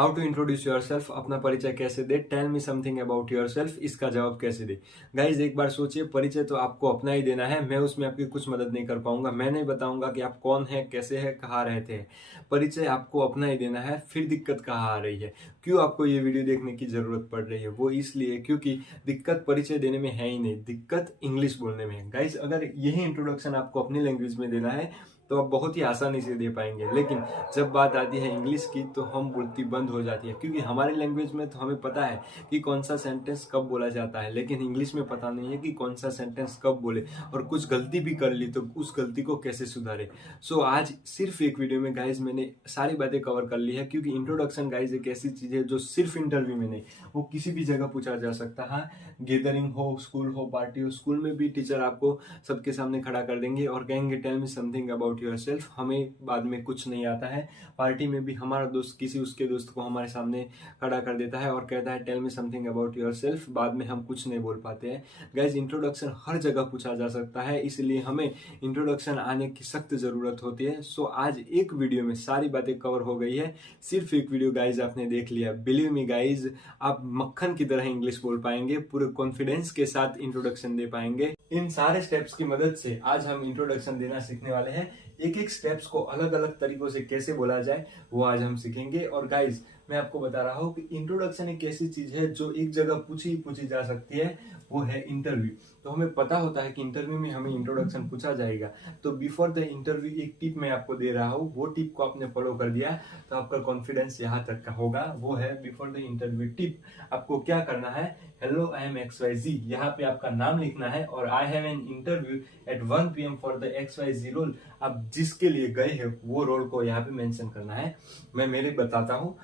How to introduce yourself, अपना परिचय कैसे दे। Tell me something about yourself, इसका जवाब कैसे दे। गाइज एक बार सोचिए, परिचय तो आपको अपना ही देना है, मैं उसमें आपकी कुछ मदद नहीं कर पाऊंगा। मैं नहीं बताऊंगा कि आप कौन है, कैसे है, कहाँ रहते हैं। परिचय आपको अपना ही देना है। फिर दिक्कत कहाँ आ रही है, क्यों आपको ये वीडियो देखने की जरूरत पड़ रही है, वो इसलिए क्योंकि दिक्कत परिचय देने में है ही नहीं, दिक्कत इंग्लिश बोलने में है। गाइज अगर यही इंट्रोडक्शन आपको अपनी लैंग्वेज में देना है तो आप बहुत ही आसानी से दे पाएंगे, लेकिन जब बात आती है इंग्लिश की तो हम बोलती बंद हो जाती है, क्योंकि हमारी लैंग्वेज में तो हमें पता है कि कौन सा सेंटेंस कब बोला जाता है, लेकिन इंग्लिश में पता नहीं है कि कौन सा सेंटेंस कब बोले, और कुछ गलती भी कर ली तो उस गलती को कैसे सुधारे। सो आज सिर्फ एक वीडियो में गाइज मैंने सारी बातें कवर कर ली है, क्योंकि इंट्रोडक्शन गाइज एक ऐसी चीज है जो सिर्फ इंटरव्यू में नहीं, वो किसी भी जगह पूछा जा सकता है। गैदरिंग हो, स्कूल हो, पार्टी हो, स्कूल में भी टीचर आपको सबके सामने खड़ा कर देंगे और कहेंगे tell me something about yourself. हमें बाद में कुछ नहीं आता है। पार्टी में भी हमारा दोस्त किसी उसके दोस्त को हमारे सामने खड़ा कर देता है और कहता है tell me something about yourself, बाद में हम कुछ नहीं बोल पाते हैं। गाइज इंट्रोडक्शन हर जगह पूछा जा सकता है, इसलिए हमें इंट्रोडक्शन आने की सख्त जरूरत होती है। सो आज एक वीडियो में सारी बातें कवर हो गई है। सिर्फ एक वीडियो गाइज आपने देख लिया, बिलीव मी गाइज आप मक्खन की तरह इंग्लिश बोल पाएंगे, पूरे कॉन्फिडेंस के साथ इंट्रोडक्शन दे पाएंगे। इन सारे स्टेप्स की मदद से आज हम इंट्रोडक्शन देना सीखने वाले हैं। एक एक स्टेप्स को अलग अलग तरीकों से कैसे बोला जाए वो आज हम सीखेंगे। और गाइज मैं आपको बता रहा हूँ कि इंट्रोडक्शन एक ऐसी चीज है जो एक जगह पूछी जा सकती है, वो है इंटरव्यू। तो हमें पता होता है कि इंटरव्यू में हमें इंट्रोडक्शन पूछा जाएगा, तो बिफोर द इंटरव्यू एक टिप मैं आपको दे रहा हूँ, वो टिप को आपने फॉलो कर दिया तो आपका कॉन्फिडेंस यहाँ तक का होगा। वो है बिफोर द इंटरव्यू टिप। आपको क्या करना है, हेलो आई एम XYZ, यहाँ पे आपका नाम लिखना है और I have an interview at 1 PM for the XYZ role. आप जिसके लिए गए हैं वो रोल को यहाँ पे मेंशन करना है। मैं मेरे बताता हूँ,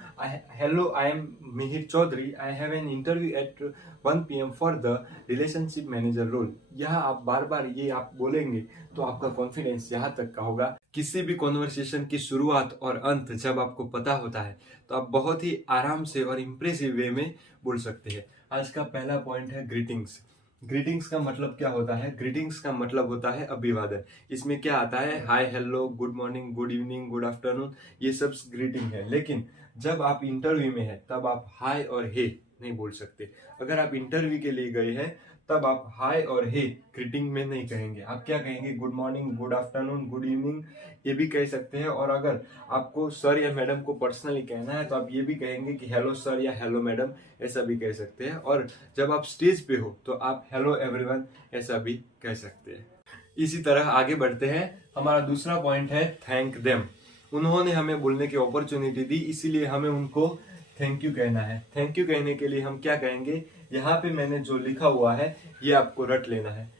hello I am Mihir Chaudhary, I have an interview at 1 PM for the relationship manager role. यहाँ आप बार बार ये आप बोलेंगे तो आपका कॉन्फिडेंस यहाँ तक का होगा। किसी भी कॉन्वर्सेशन की शुरुआत और अंत जब आपको पता होता है तो आप बहुत ही आराम से और इम्प्रेसिव वे में बोल सकते हैं। आज का पहला पॉइंट है ग्रीटिंग्स। ग्रीटिंग्स का मतलब क्या होता है? ग्रीटिंग्स का मतलब होता है अभिवादन। इसमें क्या आता है, hi, hello, good morning, good evening, good afternoon, ये सब ग्रीटिंग है। लेकिन जब आप इंटरव्यू में है तब आप हाय और हे नहीं बोल सकते। अगर आप इंटरव्यू के लिए गए हैं तब आप हाय और हे ग्रीटिंग में नहीं कहेंगे। आप क्या कहेंगे, good morning, good afternoon, good evening, ये भी कह सकते हैं। और अगर आपको सर या मैडम को पर्सनली कहना है तो आप ये भी कहेंगे कि हेलो सर या हेलो मैडम, ऐसा भी कह सकते हैं। और जब आप स्टेज पे हो तो आप हेलो एवरीवन ऐसा भी कह सकते हैं। इसी तरह आगे बढ़ते हैं। हमारा दूसरा पॉइंट है थैंक देम। उन्होंने हमें बोलने की अपॉर्चुनिटी दी, इसीलिए हमें उनको थैंक यू कहना है। थैंक यू कहने के लिए हम क्या कहेंगे, यहाँ पे मैंने जो लिखा हुआ है ये आपको रट लेना है।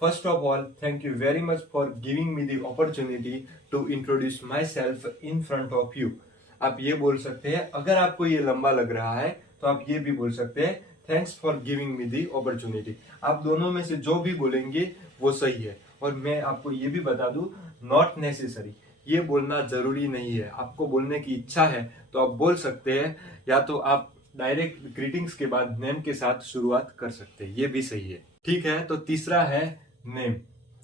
First of all, thank you very much for giving me the opportunity to introduce myself in front of you. आप ये बोल सकते हैं। अगर आपको ये लंबा लग रहा है तो आप ये भी बोल सकते हैं, thanks for giving me the opportunity. आप दोनों में से जो भी बोलेंगे वो सही है। और मैं आपको ये भी बता दूं, नॉट नेसेसरी, ये बोलना जरूरी नहीं है। आपको बोलने की इच्छा है तो आप बोल सकते हैं, या तो आप डायरेक्ट ग्रीटिंग्स के बाद नेम के साथ शुरुआत कर सकते हैं, ये भी सही है। ठीक है, तो तीसरा है नेम।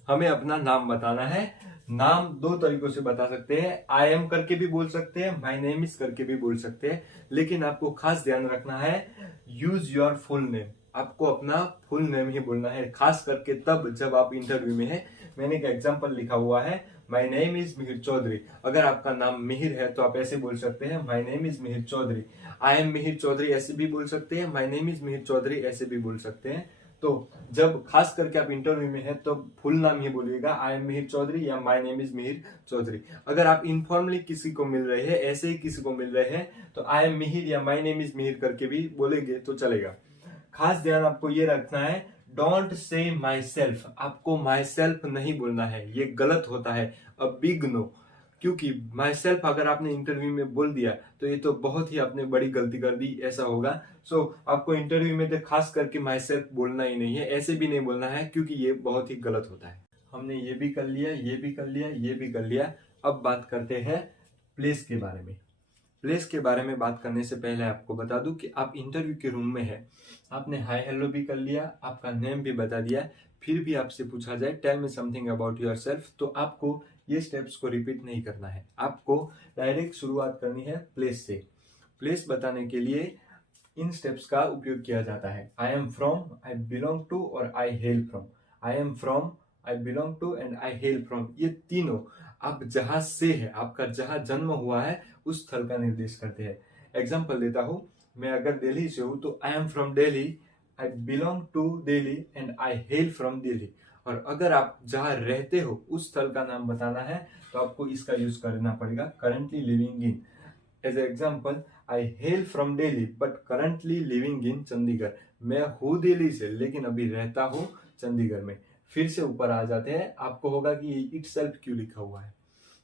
हमें अपना नाम बताना है। नाम दो तरीकों से बता सकते हैं, आई एम करके भी बोल सकते हैं, माई नेम इज करके भी बोल सकते हैं। लेकिन आपको खास ध्यान रखना है, यूज योर फुल नेम। आपको अपना फुल नेम ही बोलना है, खास करके तब जब आप इंटरव्यू में है। मैंने एक एग्जांपल लिखा हुआ है, my name is Mihir Chaudhary. अगर आपका नाम मिहिर है तो आप ऐसे बोल सकते हैं, my name is Mihir Chaudhary. I am Mihir Chaudhary ऐसे भी बोल सकते हैं, my name is Mihir Chaudhary ऐसे भी बोल सकते हैं। तो जब खास करके आप इंटरव्यू में है तो फुल नाम ही बोलिएगा, आई एम मिहिर चौधरी या my name is Mihir Chaudhary. अगर आप इनफॉर्मली किसी को मिल रहे हैं, ऐसे ही किसी को मिल रहे हैं, तो आई एम मिहिर या माई नेम इज मिहिर करके भी बोलेंगे तो चलेगा। खास ध्यान आपको ये रखना है, डोंट से माई सेल्फ। आपको माई सेल्फ नहीं बोलना है, ये गलत होता है, अ बिग नो। क्योंकि माई सेल्फ अगर आपने इंटरव्यू में बोल दिया तो ये तो बहुत ही आपने बड़ी गलती कर दी, ऐसा होगा। सो आपको इंटरव्यू में तो खास करके माई सेल्फ बोलना ही नहीं है, ऐसे भी नहीं बोलना है, क्योंकि ये बहुत ही गलत होता है। हमने ये भी कर लिया, ये भी कर लिया, ये भी कर लिया। अब बात करते हैं प्लेस के बारे में। प्लेस के बारे में बात करने से पहले आपको बता दूं कि आप इंटरव्यू के रूम में है, आपने हाय हेलो भी कर लिया, आपका नेम भी बता दिया, फिर भी आपसे पूछा जाए tell me something about yourself, तो आपको ये स्टेप्स को रिपीट नहीं करना है। आपको डायरेक्ट शुरुआत करनी है प्लेस से। प्लेस बताने के लिए इन स्टेप्स का उपयोग किया जाता है। I am from, I belong to और I hail from. I am from, I belong to and I hail from, ये तीनों आप जहां से है, आपका जहां जन्म हुआ है उस स्थल का निर्देश करते हैं। एग्जाम्पल देता हूं, मैं अगर दिल्ली से हूं तो I am from Delhi, I belong to Delhi and I hail from Delhi. और अगर आप जहां रहते हो उस स्थल का नाम बताना है तो आपको इसका यूज करना पड़ेगा, currently living in. As example, I hail from Delhi but currently living in Chandigarh. मैं हूँ दिल्ली से लेकिन अभी रहता हूँ चंडीगढ़ में। फिर से ऊपर आ जाते हैं, आपको होगा कि इट सेल्फ क्यों लिखा हुआ है।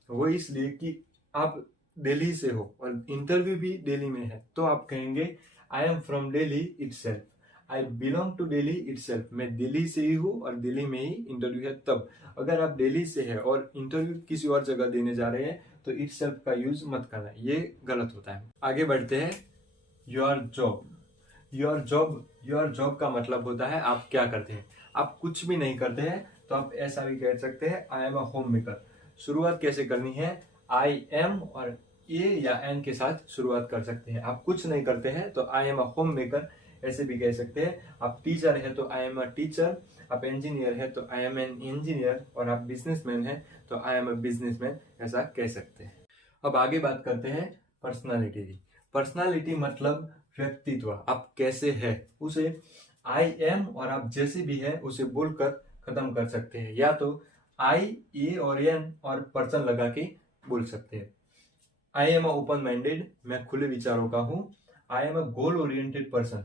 वो इसलिए कि आप दिल्ली से हो और इंटरव्यू भी दिल्ली में है, तो आप कहेंगे I am from Delhi itself, I belong to Delhi itself. मैं दिल्ली से ही हूँ और दिल्ली में ही इंटरव्यू है। तब अगर आप दिल्ली से है और इंटरव्यू किसी और जगह देने जा रहे हैं तो इट सेल्फ का यूज मत करना, ये गलत होता है। आगे बढ़ते हैं, योर जॉब। योर जॉब का मतलब होता है आप क्या करते हैं। आप कुछ भी नहीं करते हैं तो आप ऐसा भी कह सकते हैं, I am a home maker. शुरुआत कैसे करनी है, आई एम और ए या एन के साथ शुरुआत कर सकते हैं। आप कुछ नहीं करते हैं तो I am a home maker ऐसे भी कह सकते हैं। आप टीचर है तो आई एम अ टीचर, आप इंजीनियर है तो आई एम एन इंजीनियर, और आप बिजनेसमैन है तो आई एम अ बिजनेसमैन, ऐसा कह सकते हैं। अब आगे बात करते हैं पर्सनालिटी की। पर्सनालिटी मतलब व्यक्तित्व, आप कैसे है उसे आई एम और आप जैसे भी है उसे बोलकर खत्म कर सकते हैं, या तो आई ए और एन और पर्सन लगा के बोल सकते हैं। I am a open minded, मैं खुले विचारों का हूं। I am a goal oriented person,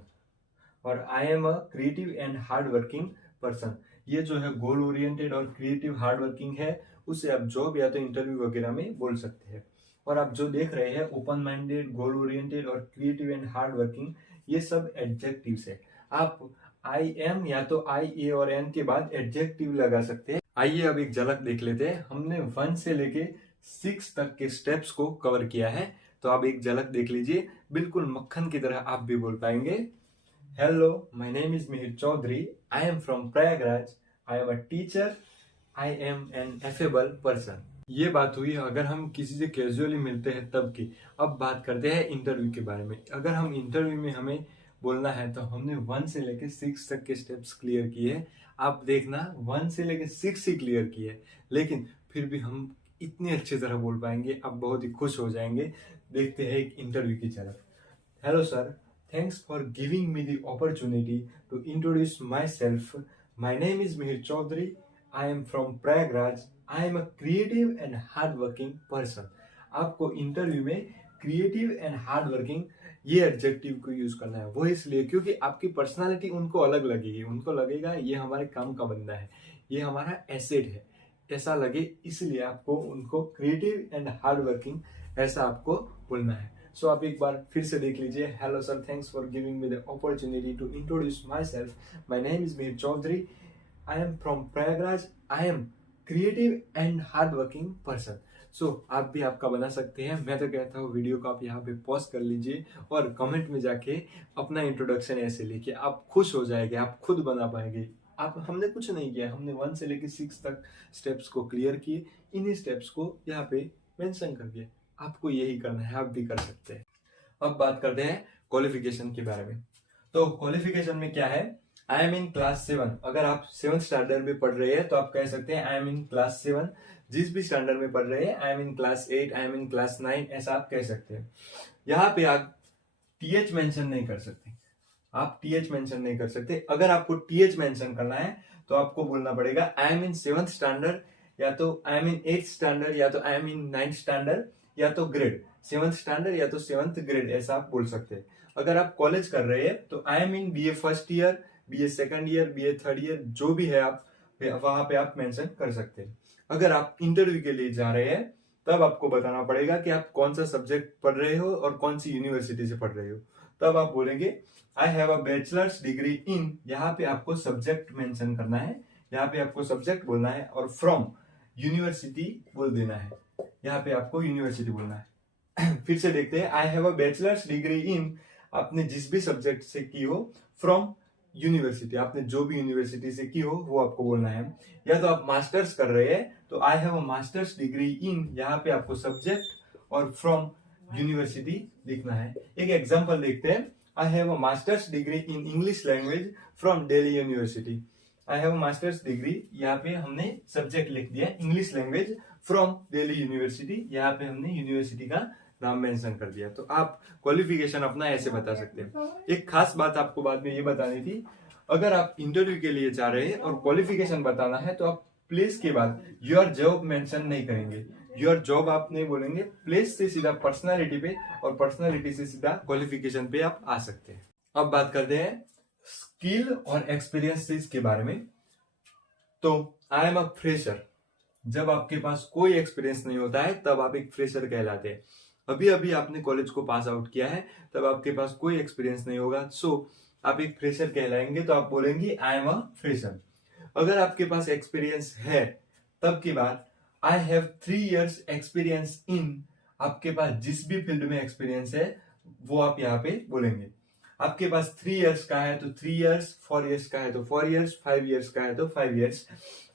और I am a creative and hard working person. ये जो है गोल ओरिएंटेड और क्रिएटिव हार्ड वर्किंग है, उसे आप जॉब या तो इंटरव्यू वगैरह में बोल सकते हैं। और आप जो देख रहे हैं ओपन माइंडेड, गोल ओरिएंटेड और क्रिएटिव एंड हार्ड वर्किंग, ये सब एडजेक्टिव्स है। आप आई एम या तो आई ए और एन के बाद एडजेक्टिव लगा सकते हैं। आइए अब एक झलक देख लेते हैं। हमने 1 से लेके 6 तक के स्टेप्स को कवर किया है, तो आप एक झलक देख लीजिए, बिल्कुल मक्खन की तरह आप भी बोल पाएंगे। Hello, my name is Mihir Chaudhary. I am from Prayagraj. I am a teacher. I am an affable person. ये बात हुई अगर हम किसी से कैजुअली मिलते हैं तब की। अब बात करते हैं इंटरव्यू के बारे में। अगर हम इंटरव्यू में हमें बोलना है तो हमने 1 से लेके 6 तक के स्टेप्स क्लियर किए। आप देखना 1 से लेके 6 ही क्लियर किए, लेकिन फिर भी हम इतनी अच्छी तरह बोल पाएंगे, आप बहुत ही खुश हो जाएंगे। देखते हैं एक इंटरव्यू की झलक। Hello sir, thanks for giving me the opportunity to introduce myself. My name is Mihir Chaudhary. I am from Prayagraj. I am a creative and hardworking person. आपको इंटरव्यू में क्रिएटिव एंड हार्ड वर्किंग ये adjective को use करना है। वो इसलिए क्योंकि आपकी पर्सनालिटी उनको अलग लगेगी, उनको लगेगा ये हमारे काम का बंदा है, ये हमारा एसेट है, ऐसा लगे, इसलिए आपको उनको क्रिएटिव एंड हार्ड वर्किंग ऐसा आपको बोलना है। सो आप एक बार फिर से देख लीजिए। Hello sir, thanks for giving me the opportunity to introduce myself. My name is Mir Chaudhary. I am from Prayagraj. I am creative and hard working person. So आप भी आपका बना सकते हैं। मैं तो कहता हूँ वीडियो को आप यहाँ पे पॉज कर लीजिए और कमेंट में जाके अपना इंट्रोडक्शन ऐसे लिखिए, आप खुश हो जाएंगे, आप खुद बना पाएंगे। आप हमने कुछ नहीं किया, हमने 1 से लेकर 6 तक स्टेप्स को क्लियर किए, इन्हीं स्टेप्स को यहाँ पे मेंशन कर दिया। आपको यही करना है, आप भी कर सकते हैं। अब बात करते हैं क्वालिफिकेशन के बारे में। तो क्वालिफिकेशन में क्या है, आई एम इन क्लास 7। अगर आप 7th स्टैंडर्ड में पढ़ रहे हैं तो आप कह सकते हैं आई एम इन क्लास 7। जिस भी स्टैंडर्ड में पढ़ रहे हैं, I M in class 8, I am in class 9, ऐसा आप कह सकते हैं। यहाँ पे आप टीएच मेंशन नहीं कर सकते, आप टीएच मेंशन नहीं कर सकते। अगर आपको टीएच मेंशन करना है तो आपको बोलना पड़ेगा I am in 7th standard, या तो I M in 8th standard, या तो I M in 9th standard, या तो ग्रेड 7th स्टैंडर्ड, या तो 7th ग्रेड, ऐसा आप बोल सकते हैं। अगर आप कॉलेज कर रहे हैं तो I M in BA first year, BA second year, BA third year, जो भी है आप वहां पे आप मेंशन कर सकते हैं। अगर आप इंटरव्यू के लिए जा रहे हैं तब आपको बताना पड़ेगा कि आप कौन सा सब्जेक्ट पढ़ रहे हो और कौन सी यूनिवर्सिटी से पढ़ रहे हो। तब आप बोलेंगे I have a bachelors degree in, यहाँ पे आपको सब्जेक्ट मेंशन करना है, यहाँ पे आपको सब्जेक्ट बोलना है, और फ्रॉम यूनिवर्सिटी बोल देना है, यहाँ पे आपको यूनिवर्सिटी बोलना है। फिर से देखते हैं, I have a bachelors degree in, आपने जिस भी सब्जेक्ट से की हो, फ्रॉम यूनिवर्सिटी, आपने जो भी यूनिवर्सिटी से की हो वो आपको बोलना है। या तो आप मास्टर्स कर रहे हैं तो I have a masters degree in, यहाँ पे आपको सब्जेक्ट और फ्रॉम यूनिवर्सिटी लिखना है। एक एग्जांपल देखते हैं। I have a masters degree in English language from Delhi university. I have a masters degree, यहाँ पे हमने सब्जेक्ट लिख दिया English language from Delhi university, यहाँ पे हमने यूनिवर्सिटी का नाम मेंशन कर दिया। तो आप क्वालिफिकेशन अपना ऐसे बता सकते हैं। एक खास बात आपको बाद में ये बतानी थी, अगर आप इंटरव्यू के लिए जा रहे हैं और क्वालिफिकेशन बताना है तो आप प्लेस के बाद योर जॉब मेंशन नहीं करेंगे। योर जॉब आप नहीं बोलेंगे, प्लेस से सीधा पर्सनालिटी पे और पर्सनालिटी से सीधा क्वालिफिकेशन पे आप आ सकते हैं। अब बात करते हैं स्किल और एक्सपीरियंसेस के बारे में। तो आई एम अ फ्रेशर, जब आपके पास कोई एक्सपीरियंस नहीं होता है तब आप एक फ्रेशर कहलाते हैं। अभी अभी आपने कॉलेज को पास आउट किया है, तब आपके पास कोई एक्सपीरियंस नहीं होगा, सो आप एक फ्रेशर कहलाएंगे। तो आप बोलेंगे आई एम अ फ्रेशर। अगर आपके पास एक्सपीरियंस है तब की बात I have 3 years experience in, आपके पास जिस भी फील्ड में एक्सपीरियंस है वो आप यहाँ पे बोलेंगे। आपके पास 3 years का है तो 3 years, 4 years का है तो 4 years, 5 years का है तो 5 years।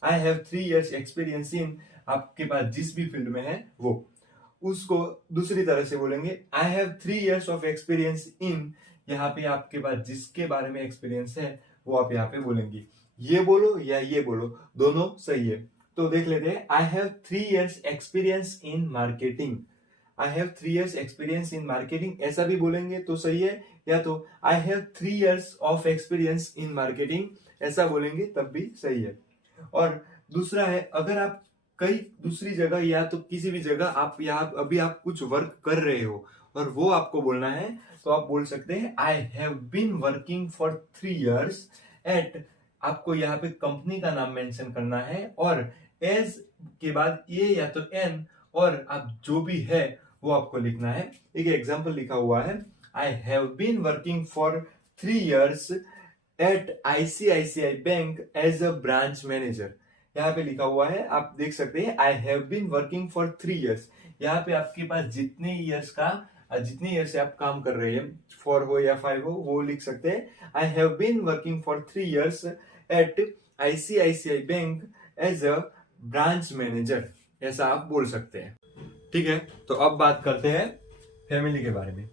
I have 3 years experience in, आपके पास जिस भी फील्ड में है वो। उसको दूसरी तरह से बोलेंगे I have 3 years of experience in, यहाँ पे आपके पास जिसके बारे में एक्सपीरियंस है वो आप यहाँ पे बोलेंगे। ये बोलो या ये बोलो, दोनों सही है। तो देख लेते हैं। I have 3 years experience in marketing. I have 3 years experience in marketing, ऐसा भी बोलेंगे तो सही है, या तो I have 3 years of experience in marketing, ऐसा बोलेंगे तब भी सही है। और दूसरा है, अगर आप कई दूसरी जगह या तो किसी भी जगह आप यहाँ अभी आप कुछ वर्क कर रहे हो और वो आपको बोलना है, तो आप बोल सकते हैं I have been working for 3 years at, आपको यहाँ पे कंपनी का नाम मेंशन करना है और एज के बाद ए या तो एन और आप जो भी है वो आपको लिखना है। एक एग्जांपल लिखा हुआ है, I have been working for 3 years at ICICI bank as a branch manager, यहाँ पे लिखा हुआ है, आप देख सकते हैं I have been working for 3 years। यहाँ पे आपके पास जितने ईयर से आप काम कर रहे हैं, 4 हो या 5 हो, वो लिख सकते हैं I have been working for 3 years at ICICI bank as a branch manager, ऐसा आप बोल सकते हैं। ठीक है, तो अब बात करते हैं फैमिली के बारे में।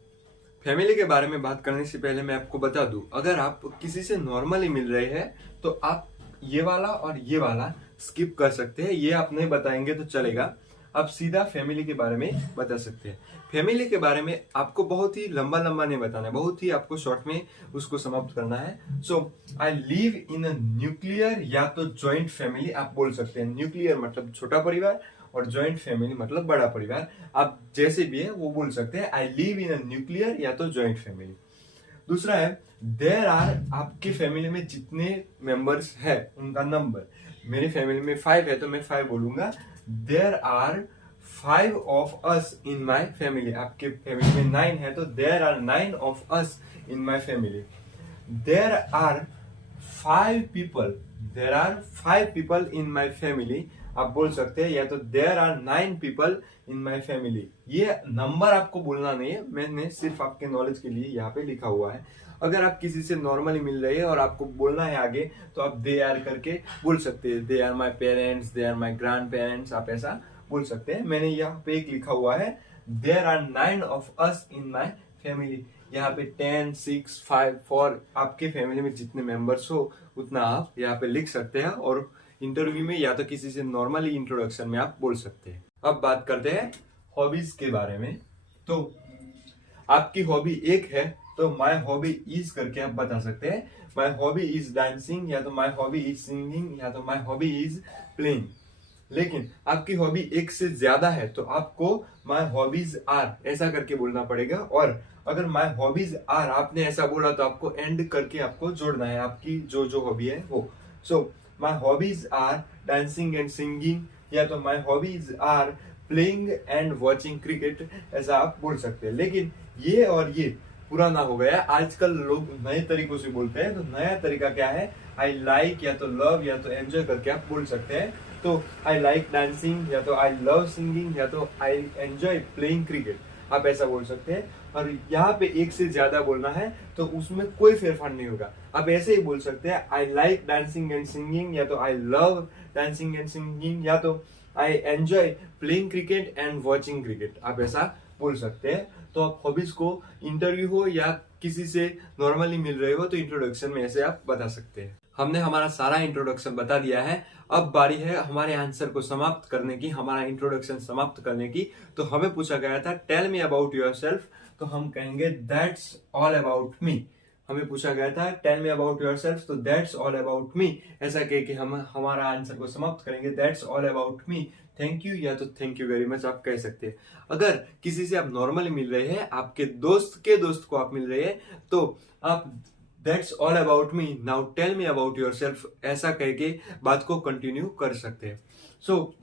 फैमिली के बारे में बात करने से पहले मैं आपको बता दूं, अगर आप किसी से नॉर्मली मिल रहे हैं तो आप ये वाला और ये वाला स्किप कर सकते हैं, ये आप नहीं बताएंगे तो चलेगा। आप सीधा फैमिली के बारे में बता सकते हैं। फैमिली के बारे में आपको बहुत ही लंबा नहीं बताना है, बहुत ही आपको शॉर्ट में उसको समाप्त करना है। सो I live in a nuclear या तो ज्वाइंट फैमिली आप बोल सकते हैं। न्यूक्लियर मतलब छोटा परिवार और ज्वाइंट फैमिली मतलब बड़ा परिवार, आप जैसे भी है वो बोल सकते हैं। I live in a nuclear या तो ज्वाइंट फैमिली। दूसरा है देयर आर, आपकी फैमिली में जितने मेंबर्स है उनका नंबर। मेरी फैमिली में 5 है तो मैं 5 बोलूंगा। There are 5 of us in my family, आपके फैमिली में 9 है तो there are 9 of us in my family. There are 5 people, there are 5 people in my family आप बोल सकते हैं, या तो there are 9 people in my family. ये नंबर आपको बोलना नहीं है, मैंने सिर्फ आपके नॉलेज के लिए यहाँ पे लिखा हुआ है। अगर आप किसी से नॉर्मली मिल रहे हैं और आपको बोलना है आगे, तो आप दे आर करके बोल सकते हैं। They are my parents, they are my grandparents, आप ऐसा बोल सकते हैं। मैंने यहाँ पे एक लिखा हुआ है there are 9 of us in my family. यहाँ पे 10, 6, 5, 4 आपके फैमिली में जितने मेंबर्स हो उतना आप यहाँ पे लिख सकते हैं, और इंटरव्यू में या तो किसी से नॉर्मली इंट्रोडक्शन में आप बोल सकते हैं। अब बात करते हैं हॉबीज के बारे में। तो आपकी हॉबी एक है तो माई हॉबी इज करके आप बता सकते हैं। माई हॉबी इज डांसिंग, या तो माई हॉबी इज सिंगिंग, या तो माई हॉबी इज प्लेइंग। लेकिन आपकी हॉबी एक से ज्यादा है तो आपको माई हॉबीज आर ऐसा करके बोलना पड़ेगा। और अगर माई हॉबीज आर आपने ऐसा बोला तो आपको एंड करके आपको जोड़ना है आपकी जो हॉबी है वो। So my hobbies are dancing and singing, या तो my hobbies are playing and watching cricket, ऐसा आप बोल सकते हैं। लेकिन ये और ये पुराना हो गया, आजकल लोग नए तरीकों से बोलते हैं। तो नया तरीका क्या है, आई लाइक या तो लव या तो एंजॉय करके आप बोल सकते हैं। तो आई लाइक डांसिंग, या तो आई लव सिंगिंग, या तो आई एंजॉय प्लेइंग क्रिकेट, आप ऐसा बोल सकते हैं। और यहाँ पे एक से ज्यादा बोलना है तो उसमें कोई फेरफार नहीं होगा, आप ऐसे ही बोल सकते हैं I like dancing and singing, या तो I love dancing and singing, या तो I enjoy playing cricket and watching cricket, आप ऐसा बोल सकते हैं। तो आप हॉबीज को इंटरव्यू हो या किसी से नॉर्मली मिल रहे हो तो इंट्रोडक्शन में ऐसे आप बता सकते हैं। हमने हमारा सारा इंट्रोडक्शन बता दिया है। अब बारी है हमारे आंसर को समाप्त करने की, हमारा इंट्रोडक्शन समाप्त करने की। तो हमें पूछा गया था टेल मी अबाउट योरसेल्फ, तो हम कहेंगे दैट्स ऑल अबाउट मी। हमें पूछा गया था टेल मी अबाउट योरसेल्फ, तो दैट्स ऑल अबाउट मी ऐसा कह के हम हमारा आंसर को समाप्त करेंगे। That's all about me, thank you, या तो थैंक यू वेरी मच आप कह सकते हैं। अगर किसी से आप नॉर्मली मिल रहे हैं, आपके दोस्त के दोस्त को आप मिल रहे हैं, तो आप that's all about me, now tell me about yourself ऐसा कह के बात को कंटिन्यू कर सकते हैं। सो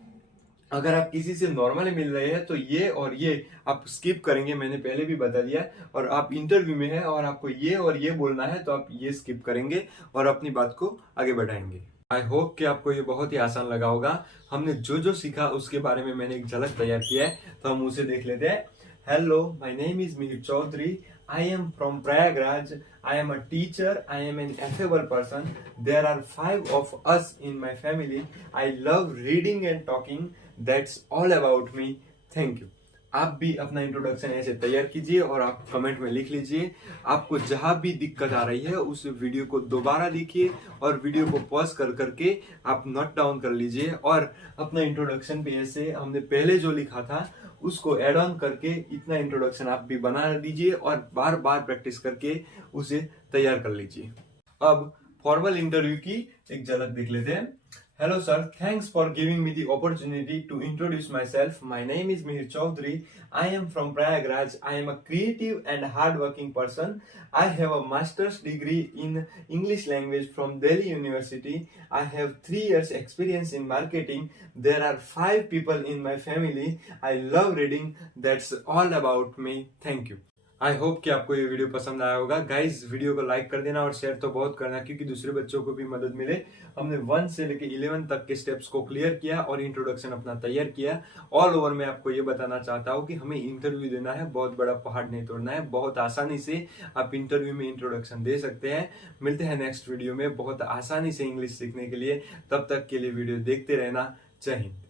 अगर आप किसी से नॉर्मली मिल रहे हैं तो ये और ये आप स्किप करेंगे, मैंने पहले भी बता दिया। और आप इंटरव्यू में है और आपको ये और ये बोलना है तो आप ये स्किप करेंगे और अपनी बात को आगे बढ़ाएंगे। आई होप कि आपको ये बहुत ही आसान लगा होगा। हमने जो जो सीखा उसके बारे में मैंने एक झलक तैयार किया है, तो हम उसे देख लेते हैं। Hello, my name is Mihir Chaudhary. I am from Prayagraj. I am a teacher. I am an affable person. There are 5 of us in my family. I love reading and talking. That's all about me. Thank you. आप भी अपना introduction ऐसे तैयार कीजिए और आप comment में लिख लीजिए। आपको जहां भी दिक्कत आ रही है उस वीडियो को दोबारा देखिए और वीडियो को पॉज कर करके आप नोट डाउन कर लीजिए और अपना इंट्रोडक्शन पे ऐसे हमने पहले जो लिखा था उसको एड ऑन करके इतना इंट्रोडक्शन आप भी बना लीजिए और बार बार प्रैक्टिस करके उसे तैयार कर लीजिए। अब फॉर्मल इंटरव्यू की एक झलक देख लेते हैं। Hello sir, thanks for giving me the opportunity to introduce myself. My name is Mihir Chaudhary. I am from Prayagraj. I am a creative and hardworking person. I have a master's degree in English language from Delhi University. I have 3 years experience in marketing. There are 5 people in my family. I love reading. That's all about me. Thank you. I hope कि आपको ये video पसंद आया होगा। Guys video को like कर देना और शेयर तो बहुत करना क्योंकि दूसरे बच्चों को भी मदद मिले। हमने 1 से लेकर 11 तक के स्टेप्स को क्लियर किया और इंट्रोडक्शन अपना तैयार किया। ऑल ओवर मैं आपको ये बताना चाहता हूँ कि हमें इंटरव्यू देना है, बहुत बड़ा पहाड़ नहीं तोड़ना है। बहुत आसानी से आप इंटरव्यू में इंट्रोडक्शन दे सकते हैं। मिलते हैं नेक्स्ट वीडियो में बहुत आसानी से इंग्लिश सीखने के लिए। तब तक के लिए वीडियो देखते रहना। जय हिंद।